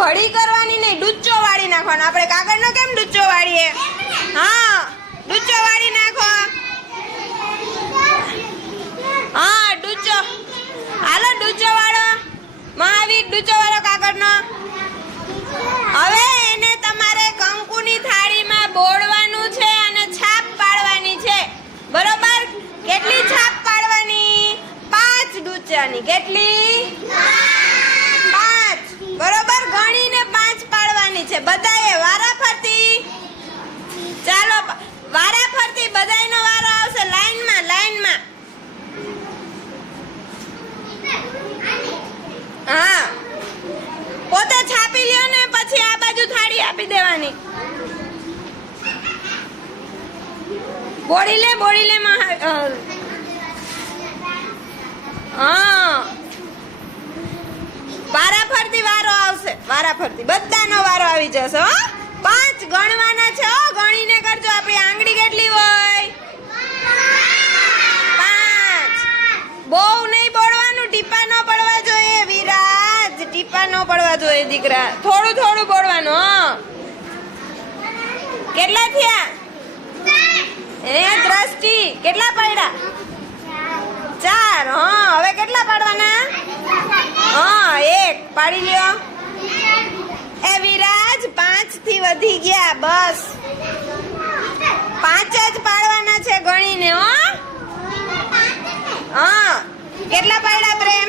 ઘડી કરવાની નહીં, ડૂચો વાળી નાખવાનો. આપણે કાગળનો કેમ ડૂચો વાળીએ? હા, ડૂચો વાળી નાખો. હા, ડૂચો. હાલો ડૂચો વાળો. મહાવીર ડૂચો વાળો કાગળનો. હવે એને તમારે કંકુની થાળીમાં બોળવાનું છે અને છાપ પાડવાની છે. બરોબર? કેટલી છાપ પાડવાની? 5 ડૂચાની. કેટલી? 5. બરોબર? ગણીને 5 પાડવાની છે. બધાએ વારાફરતી. ચાલો વારાફરતી બધાયનો વારો આવશે. લાઈનમાં લાઈનમાં. હા, પોતે છાપી લ્યો ને પછી આ બાજુ થાળી આપી દેવાની. બોળી લે હા, વારાફરતી વારો આવશે. વારાફરતી બધાનો વારો આવી જશે. હો, 5 ગણવાના છે. હો, ગણીને કરજો. આપણી આંગળી કેટલી હોય? 5. બહુ નહીં બોલવાનું, ટીપા ન પડવા જોઈએ. વિરાજ, ટીપા ન પડવા જોઈએ દીકરા. થોડું થોડું બોલવાનું. હા, કેટલા થયા? દ્રષ્ટિ કેટલા પડ્યા? 4. હા, હવે કેટલા પાડવાના? હા, 1 પાડી લ્યો. એ વિરાજ, 5 થી વધી ગયા. બસ 5 જ પાડવાના છે ગણીને. હો, હા, કેટલા પાડ્યા પ્રેમ?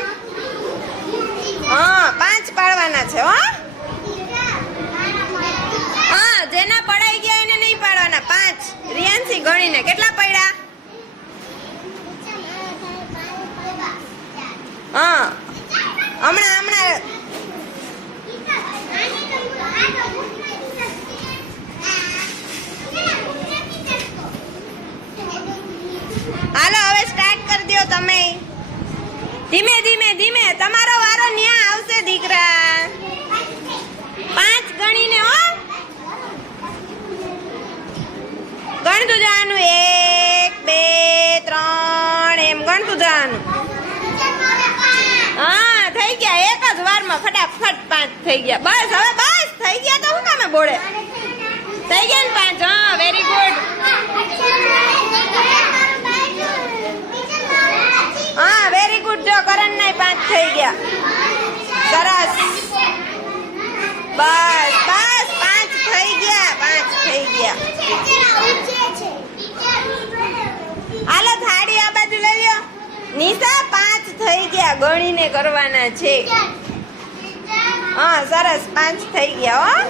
હા, 5 પાડવાના છે. હો, હા, જેના પડાઈ ગયા એને નહીં પાડવાના. 5. રિયાન્સી ગણીને કેટલા પડ્યા? હા, હમણાં હાલો હવે સ્ટાર્ટ કરી દો તમે. ધીમે ધીમે તમારો વારો ન્યા આવશે દીકરા. 5 ગણીને. હો, ગણતું જવાનું. 1 2 3 એમ ગણતું જવાનું. હા, થઈ ગયા. એક જ વારમાં ફટાફટ 5 થઈ ગયા. બસ હવે બસ થઈ ગયા. તો હું કામે બોલે? થઈ ગયા ને 5. હા, વેરી ગુડ. હા, વેરી ગુડ. જો કરણ ના 5 થઈ ગયા. સરસ. બસ 5 થઈ ગયા. 5 થઈ ગયા. હાલો થાળી આ બાજુ લઈ લ્યો. નિશા 5 થઈ ગયા. ગણીને કરવાના છે. હા, સરસ. 5 થઈ ગયા. હો.